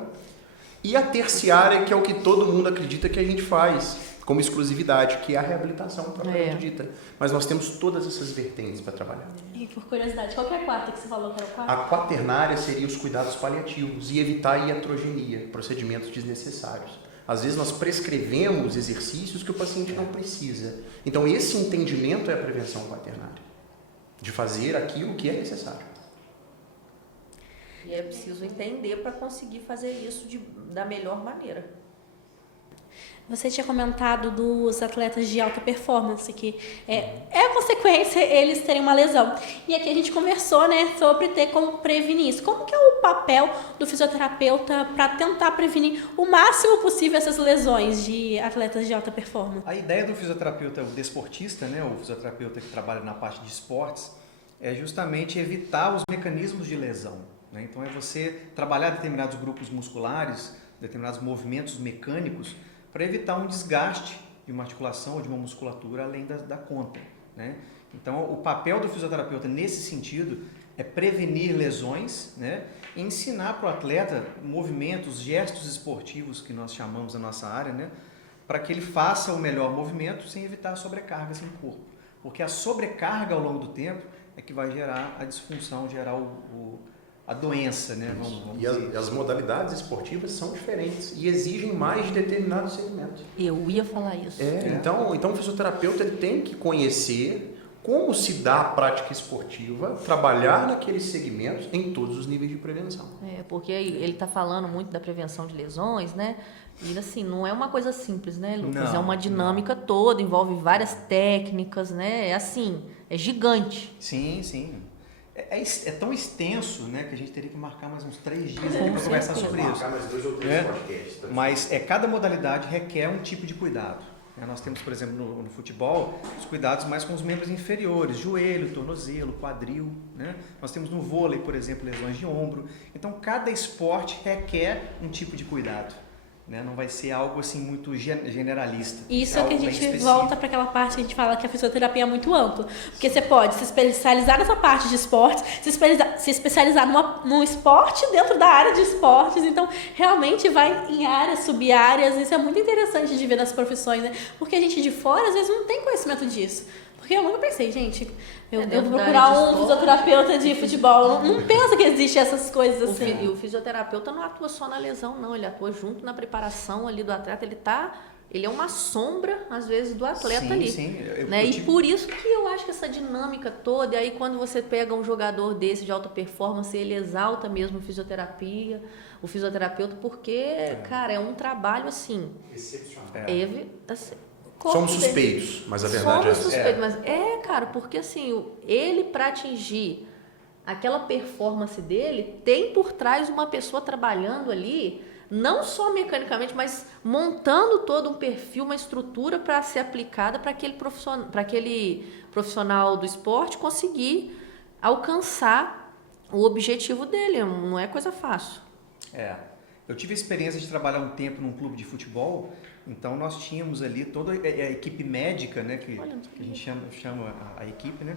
E a terciária, que é o que todo mundo acredita que a gente faz como exclusividade, que é a reabilitação propriamente dita. Mas nós temos todas essas vertentes para trabalhar. E por curiosidade, qual que é a quarta que você falou que era o quarto? A quaternária seria os cuidados paliativos e evitar a iatrogenia, procedimentos desnecessários. Às vezes nós prescrevemos exercícios que o paciente não precisa. Então esse entendimento é a prevenção quaternária, de fazer aquilo que é necessário. E é preciso entender para conseguir fazer isso da melhor maneira. Você tinha comentado dos atletas de alta performance, que é consequência eles terem uma lesão. E aqui a gente conversou, né, sobre ter como prevenir isso. Como que é o papel do fisioterapeuta para tentar prevenir o máximo possível essas lesões de atletas de alta performance? A ideia do fisioterapeuta, o desportista, né, o fisioterapeuta que trabalha na parte de esportes, é justamente evitar os mecanismos de lesão. Né? Então é você trabalhar determinados grupos musculares, determinados movimentos mecânicos, para evitar um desgaste de uma articulação ou de uma musculatura além da conta. Né? Então, o papel do fisioterapeuta nesse sentido é prevenir lesões, né? E ensinar para o atleta movimentos, gestos esportivos, que nós chamamos na nossa área, né? Para que ele faça o melhor movimento sem evitar sobrecargas no corpo. Porque a sobrecarga ao longo do tempo é que vai gerar a disfunção, gerar a doença, né? E as modalidades esportivas são diferentes e exigem mais de determinados segmentos. Eu ia falar isso. Então o fisioterapeuta ele tem que conhecer como se dá a prática esportiva, trabalhar naqueles segmentos em todos os níveis de prevenção. Porque ele está falando muito da prevenção de lesões, né? E assim, não é uma coisa simples, né, Lucas? É uma dinâmica toda, envolve várias técnicas, né? É gigante. Sim, sim. É tão extenso, né, que a gente teria que marcar mais uns 3 dias para conversar sobre isso. Marcar mais 2 ou 3 podcasts. Mas cada modalidade requer um tipo de cuidado. Nós temos, por exemplo, no futebol, os cuidados mais com os membros inferiores, joelho, tornozelo, quadril. Né? Nós temos no vôlei, por exemplo, lesões de ombro. Então, cada esporte requer um tipo de cuidado. né? Não vai ser algo assim muito generalista. Isso é que a gente volta para aquela parte que a gente fala que a fisioterapia é muito ampla. Porque você pode se especializar nessa parte de esportes, se especializar num esporte dentro da área de esportes. Então, realmente vai em áreas, sub-áreas. Isso é muito interessante de ver nas profissões, né? Porque a gente de fora, às vezes, não tem conhecimento disso. Porque eu nunca pensei, gente, eu vou procurar um fisioterapeuta de futebol. Não pensa que existem essas coisas assim. E o fisioterapeuta não atua só na lesão, não. Ele atua junto na preparação ali do atleta. Ele é uma sombra, às vezes, do atleta ali. Sim, né? E por isso que eu acho que essa dinâmica toda, e aí quando você pega um jogador desse de alta performance, ele exalta mesmo o fisioterapeuta, porque, cara, é um trabalho assim. Excepcional. Somos suspeitos, mas a verdade é essa. Somos suspeitos, mas cara, porque assim, ele para atingir aquela performance dele, tem por trás uma pessoa trabalhando ali, não só mecanicamente, mas montando todo um perfil, uma estrutura para ser aplicada para aquele profissional do esporte conseguir alcançar o objetivo dele. Não é coisa fácil. Eu tive a experiência de trabalhar um tempo num clube de futebol, então nós tínhamos ali toda a equipe médica, né, que a gente chama a equipe, né?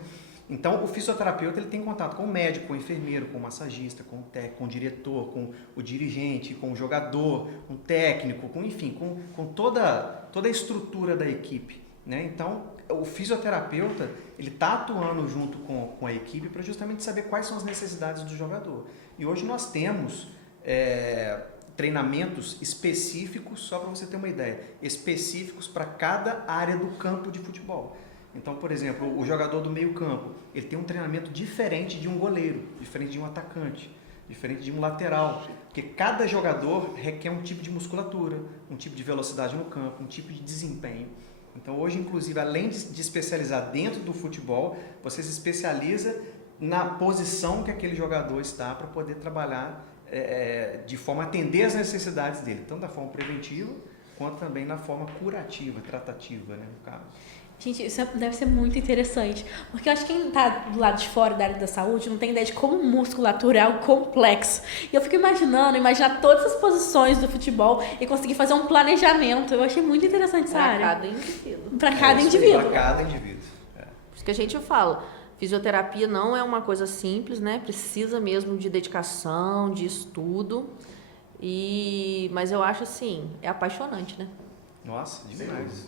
Então o fisioterapeuta ele tem contato com o médico, com o enfermeiro, com o massagista, com o técnico, com o diretor, com o dirigente, com o jogador, com o técnico, com toda a estrutura da equipe, né? Então o fisioterapeuta ele está atuando junto com a equipe para justamente saber quais são as necessidades do jogador. E hoje nós temos treinamentos específicos, só para você ter uma ideia, específicos para cada área do campo de futebol. Então, por exemplo, o jogador do meio campo, ele tem um treinamento diferente de um goleiro, diferente de um atacante, diferente de um lateral, porque cada jogador requer um tipo de musculatura, um tipo de velocidade no campo, um tipo de desempenho. Então, hoje, inclusive, além de especializar dentro do futebol, você se especializa na posição que aquele jogador está para poder trabalhar de forma a atender as necessidades dele, tanto da forma preventiva quanto também na forma curativa, tratativa, né, no caso. Gente, isso deve ser muito interessante, porque eu acho que quem está do lado de fora da área da saúde não tem ideia de como musculatura é algo complexo. E eu fico imaginar todas as posições do futebol e conseguir fazer um planejamento. Eu achei muito interessante essa área. Para cada indivíduo. Para cada indivíduo. Por isso que a gente fala, fisioterapia não é uma coisa simples, né? Precisa mesmo de dedicação, de estudo. Mas eu acho assim, é apaixonante, né? Nossa, demais.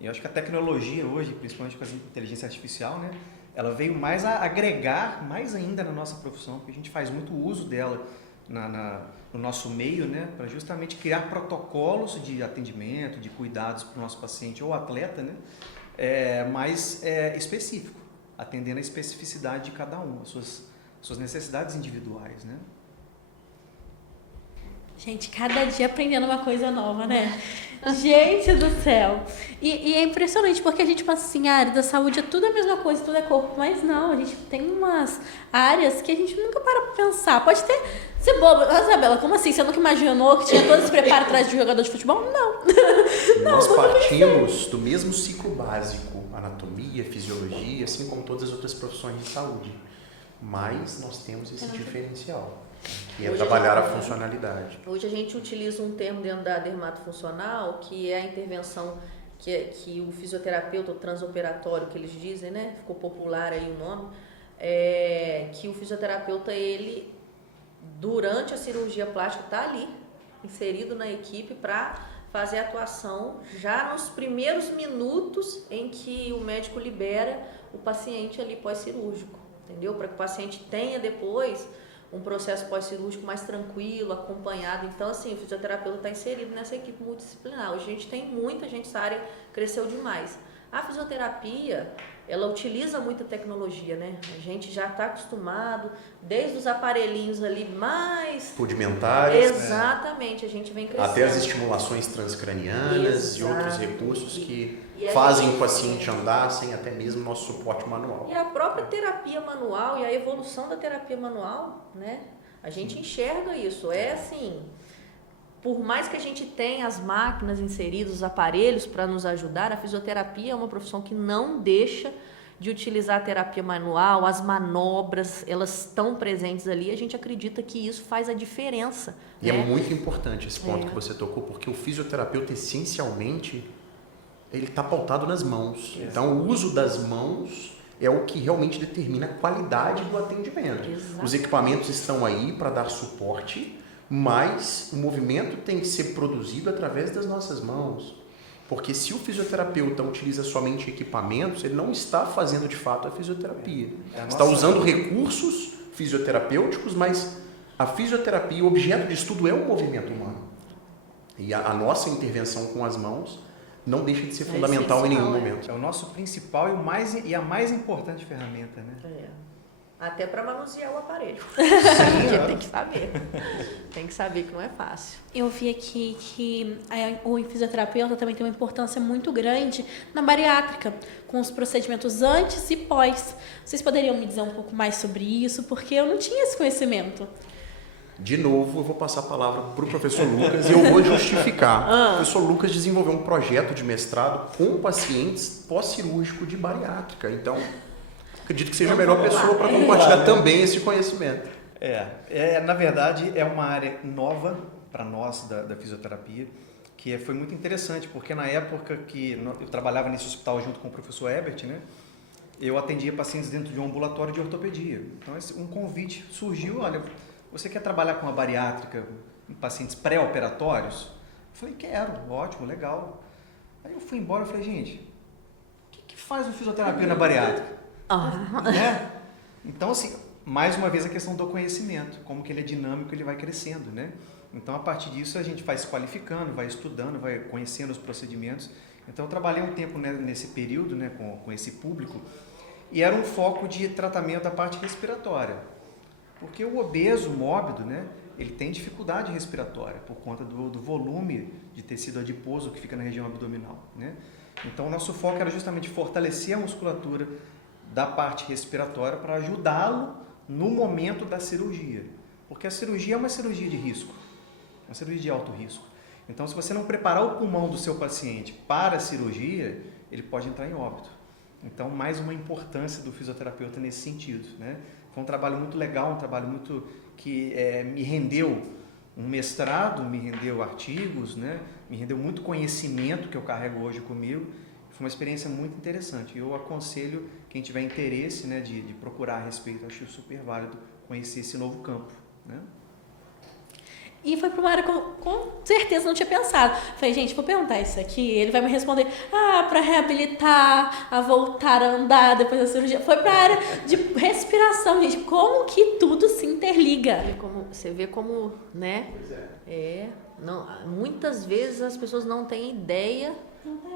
E eu acho que a tecnologia hoje, principalmente com a inteligência artificial, né? Ela veio mais a agregar mais ainda na nossa profissão, porque a gente faz muito uso dela no nosso meio, né? Para justamente criar protocolos de atendimento, de cuidados para o nosso paciente ou atleta, né? Mais específico, atendendo a especificidade de cada um, as suas necessidades individuais, né? Gente, cada dia aprendendo uma coisa nova, né? Gente do céu. E é impressionante, porque a gente pensa assim, a área da saúde é tudo a mesma coisa, tudo é corpo, mas não, a gente tem umas áreas que a gente nunca para pra pensar. Pode ser bobo. Isabela, como assim? Você nunca imaginou que tinha todo esse preparo atrás de um jogador de futebol? Não. Nós partimos do mesmo ciclo básico, anatomia, fisiologia, assim como todas as outras profissões de saúde. Mas nós temos esse diferencial. E é trabalhar a funcionalidade. Hoje a gente utiliza um termo dentro da dermatofuncional, que é a intervenção que o fisioterapeuta, o transoperatório, que eles dizem, né? Ficou popular aí o nome, que o fisioterapeuta, ele, durante a cirurgia plástica, está ali, inserido na equipe para fazer a atuação já nos primeiros minutos em que o médico libera o paciente ali pós-cirúrgico, entendeu? Para que o paciente tenha depois um processo pós-cirúrgico mais tranquilo, acompanhado. Então, assim, o fisioterapeuta está inserido nessa equipe multidisciplinar. Hoje a gente tem muita gente, essa área cresceu demais. A fisioterapia, ela utiliza muita tecnologia, né? A gente já está acostumado, desde os aparelhinhos ali mais rudimentares. Exatamente, a gente vem crescendo. Até as estimulações transcranianas e outros recursos que fazem o paciente andar sem até mesmo nosso suporte manual. E a própria terapia manual e a evolução da terapia manual, né? A gente enxerga isso. É assim, por mais que a gente tenha as máquinas inseridas, os aparelhos para nos ajudar, a fisioterapia é uma profissão que não deixa de utilizar a terapia manual, as manobras, elas estão presentes ali, a gente acredita que isso faz a diferença. E né? é muito importante esse ponto que você tocou, porque o fisioterapeuta, essencialmente, ele está pautado nas mãos. Então, o uso das mãos é o que realmente determina a qualidade do atendimento. Exato. Os equipamentos estão aí para dar suporte, mas o movimento tem que ser produzido através das nossas mãos. Porque se o fisioterapeuta utiliza somente equipamentos, ele não está fazendo de fato a fisioterapia. Está usando recursos fisioterapêuticos, mas a fisioterapia, o objeto de estudo é o movimento humano. E a nossa intervenção com as mãos não deixa de ser fundamental em nenhum momento. É o nosso principal e a mais importante ferramenta, né? Até para manusear o aparelho. Sim, tem que saber. Tem que saber que não é fácil. Eu vi aqui que o fisioterapeuta também tem uma importância muito grande na bariátrica, com os procedimentos antes e pós. Vocês poderiam me dizer um pouco mais sobre isso? Porque eu não tinha esse conhecimento. De novo, eu vou passar a palavra para o professor Lucas e eu vou justificar. O professor Lucas desenvolveu um projeto de mestrado com pacientes pós-cirúrgico de bariátrica. Então, acredito que seja a melhor pessoa para compartilhar também esse conhecimento. Na verdade, é uma área nova para nós da fisioterapia, que foi muito interessante, porque na época que eu trabalhava nesse hospital junto com o professor Herbert, né, eu atendia pacientes dentro de um ambulatório de ortopedia. Então, um convite surgiu, olha, você quer trabalhar com a bariátrica em pacientes pré-operatórios? Eu falei, quero, ótimo, legal. Aí eu fui embora e falei, gente, o que faz um fisioterapia na bariátrica? Né? Então, assim, mais uma vez a questão do conhecimento, como que ele é dinâmico, ele vai crescendo, né? Então, a partir disso, a gente vai se qualificando, vai estudando, vai conhecendo os procedimentos. Então, eu trabalhei um tempo, né, nesse período, né, com esse público, e era um foco de tratamento da parte respiratória. Porque o obeso, mórbido, né, ele tem dificuldade respiratória por conta do volume de tecido adiposo que fica na região abdominal, né? Então, o nosso foco era justamente fortalecer a musculatura da parte respiratória para ajudá-lo no momento da cirurgia. Porque a cirurgia é uma cirurgia de risco, uma cirurgia de alto risco. Então, se você não preparar o pulmão do seu paciente para a cirurgia, ele pode entrar em óbito. Então, mais uma importância do fisioterapeuta nesse sentido, né? Foi um trabalho muito legal, um trabalho muito que me rendeu um mestrado, me rendeu artigos, né? Me rendeu muito conhecimento que eu carrego hoje comigo. Foi uma experiência muito interessante. Eu aconselho quem tiver interesse, né, de procurar a respeito, acho super válido conhecer esse novo campo, né? E foi para uma área que eu com certeza não tinha pensado. Falei, gente, vou perguntar isso aqui. Ele vai me responder, para reabilitar, a voltar a andar depois da cirurgia. Foi para a área de respiração, gente. Como que tudo se interliga? Você vê como, né? Não, muitas vezes as pessoas não têm ideia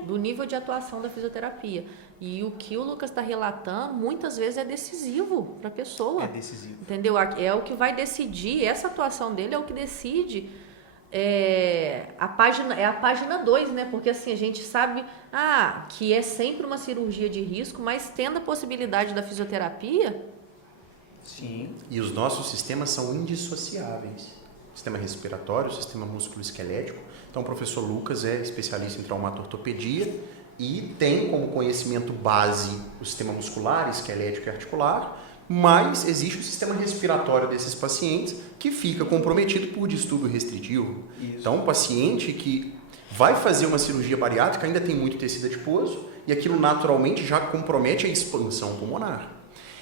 do nível de atuação da fisioterapia. E o que o Lucas está relatando, muitas vezes é decisivo para a pessoa. É decisivo. Entendeu? É o que vai decidir, essa atuação dele é o que decide a página 2, né? Porque assim, a gente sabe que é sempre uma cirurgia de risco, mas tendo a possibilidade da fisioterapia... Sim. E os nossos sistemas são indissociáveis. Sistema respiratório, sistema músculo-esquelético. Então, o professor Lucas é especialista em traumato-ortopedia e tem como conhecimento base o sistema muscular, esquelético e articular, mas existe o sistema respiratório desses pacientes que fica comprometido por distúrbio restritivo. Isso. Então, um paciente que vai fazer uma cirurgia bariátrica ainda tem muito tecido adiposo e aquilo naturalmente já compromete a expansão pulmonar.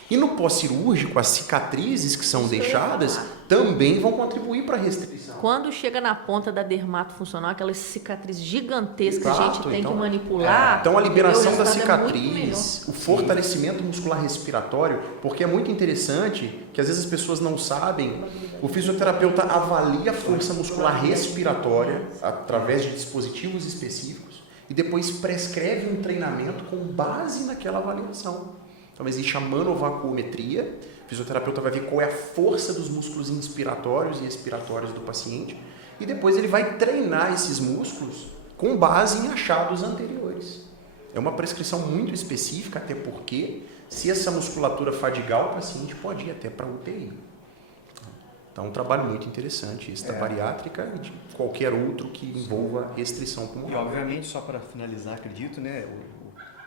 E no pós-cirúrgico, as cicatrizes que são deixadas também vão contribuir para a restrição. Quando chega na ponta da dermatofuncional, aquelas cicatrizes gigantescas que a gente tem que manipular... Então, a liberação da é cicatriz, o fortalecimento muscular respiratório, porque é muito interessante que às vezes as pessoas não sabem, o fisioterapeuta avalia a força muscular respiratória através de dispositivos específicos e depois prescreve um treinamento com base naquela avaliação. Então, existe a manovacuometria, o fisioterapeuta vai ver qual é a força dos músculos inspiratórios e expiratórios do paciente e depois ele vai treinar esses músculos com base em achados anteriores. É uma prescrição muito específica, até porque se essa musculatura fadigar, o paciente pode ir até para a UTI. Então, um trabalho muito interessante, esse da bariátrica e de qualquer outro que envolva restrição pulmonar. E, obviamente, só para finalizar, acredito, né,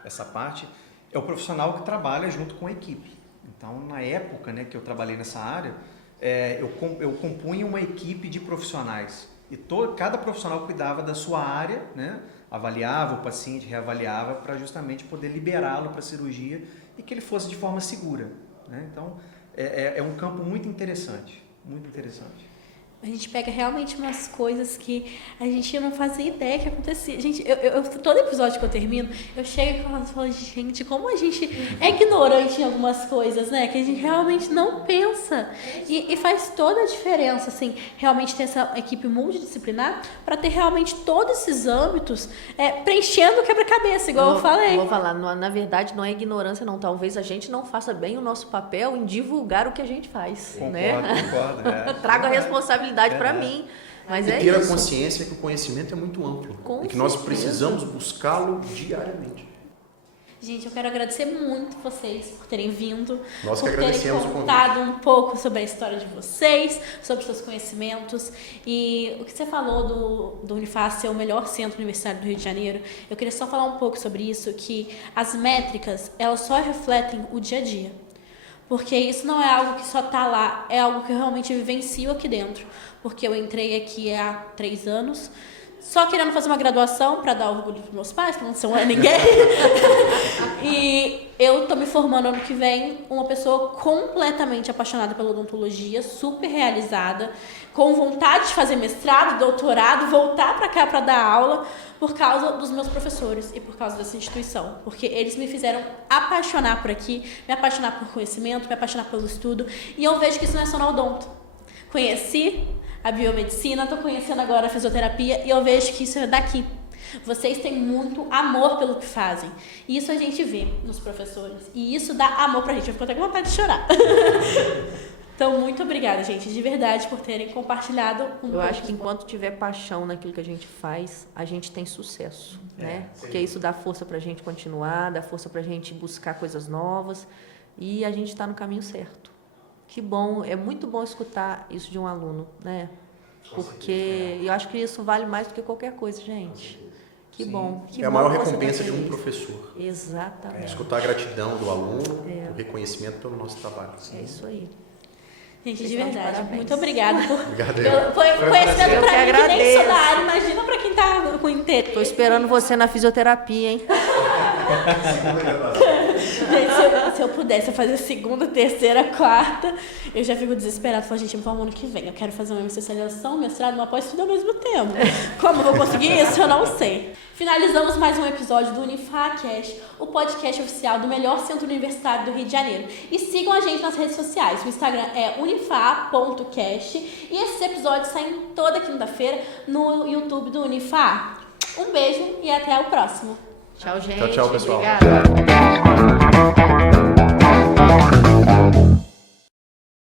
essa parte... é o profissional que trabalha junto com a equipe. Então, na época, né, que eu trabalhei nessa área, eu compunha uma equipe de profissionais. E cada profissional cuidava da sua área, né, avaliava o paciente, reavaliava para justamente poder liberá-lo para a cirurgia e que ele fosse de forma segura, né? Então, é um campo muito interessante, muito interessante. A gente pega realmente umas coisas que a gente não fazia ideia que acontecia. Gente, todo episódio que eu termino, eu chego e falo, gente, como a gente é ignorante em algumas coisas, né? Que a gente realmente não pensa. E faz toda a diferença, assim, realmente ter essa equipe multidisciplinar para ter realmente todos esses âmbitos preenchendo o quebra-cabeça, igual eu falei. Vou falar, na verdade não é ignorância não, talvez a gente não faça bem o nosso papel em divulgar o que a gente faz, Concordo. Trago a responsabilidade para mim, mas e ter a consciência que o conhecimento é muito amplo e que nós precisamos buscá-lo diariamente. Gente, eu quero agradecer muito vocês por terem vindo, Nós por que terem agradecemos contado um pouco sobre a história de vocês, sobre os seus conhecimentos. E o que você falou do Unifá ser o melhor centro universitário do Rio de Janeiro, eu queria só falar um pouco sobre isso, que as métricas, elas só refletem o dia a dia. Porque isso não é algo que só está lá, é algo que eu realmente vivencio aqui dentro. Porque eu entrei aqui há 3 anos, só querendo fazer uma graduação para dar orgulho para meus pais, para não ser ninguém. E eu tô me formando ano que vem, uma pessoa completamente apaixonada pela odontologia, super realizada, com vontade de fazer mestrado, doutorado, voltar para cá para dar aula, por causa dos meus professores e por causa dessa instituição. Porque eles me fizeram apaixonar por aqui, me apaixonar por conhecimento, me apaixonar pelo estudo. E eu vejo que isso não é só na odonto. Conheci a biomedicina, estou conhecendo agora a fisioterapia e eu vejo que isso é daqui. Vocês têm muito amor pelo que fazem. E isso a gente vê nos professores. E isso dá amor pra gente. Eu fico até com vontade de chorar. Então, muito obrigada, gente, de verdade, por terem compartilhado Eu acho que enquanto tiver paixão naquilo que a gente faz, a gente tem sucesso, né? Porque isso dá força pra gente continuar, dá força pra gente buscar coisas novas e a gente está no caminho certo. Que bom, é muito bom escutar isso de um aluno, né? Porque eu acho que isso vale mais do que qualquer coisa, gente. Que bom. Que é a bom maior você recompensa tá de um feliz. professor. Exatamente. Escutar a gratidão do aluno, o reconhecimento pelo nosso trabalho. É isso aí. Gente, de verdade, muito obrigada por Obrigado. conhecimento Eu pra que mim que nem sou da agradeço. área. Imagina pra quem tá com interesse. Tô esperando você na fisioterapia, hein? Gente, se eu pudesse fazer segunda, terceira, quarta, eu já fico desesperada. Falo, gente, eu me formo ano que vem. Eu quero fazer uma especialização, mestrado, uma pós, tudo ao mesmo tempo. Como eu vou conseguir isso? Eu não sei. Finalizamos mais um episódio do UniFaCast, o podcast oficial do melhor centro universitário do Rio de Janeiro. E sigam a gente nas redes sociais. O Instagram é unifa.cast e esses episódios saem toda quinta-feira no YouTube do Unifá. Um beijo e até o próximo. Tchau, gente. Tchau, pessoal. Obrigada.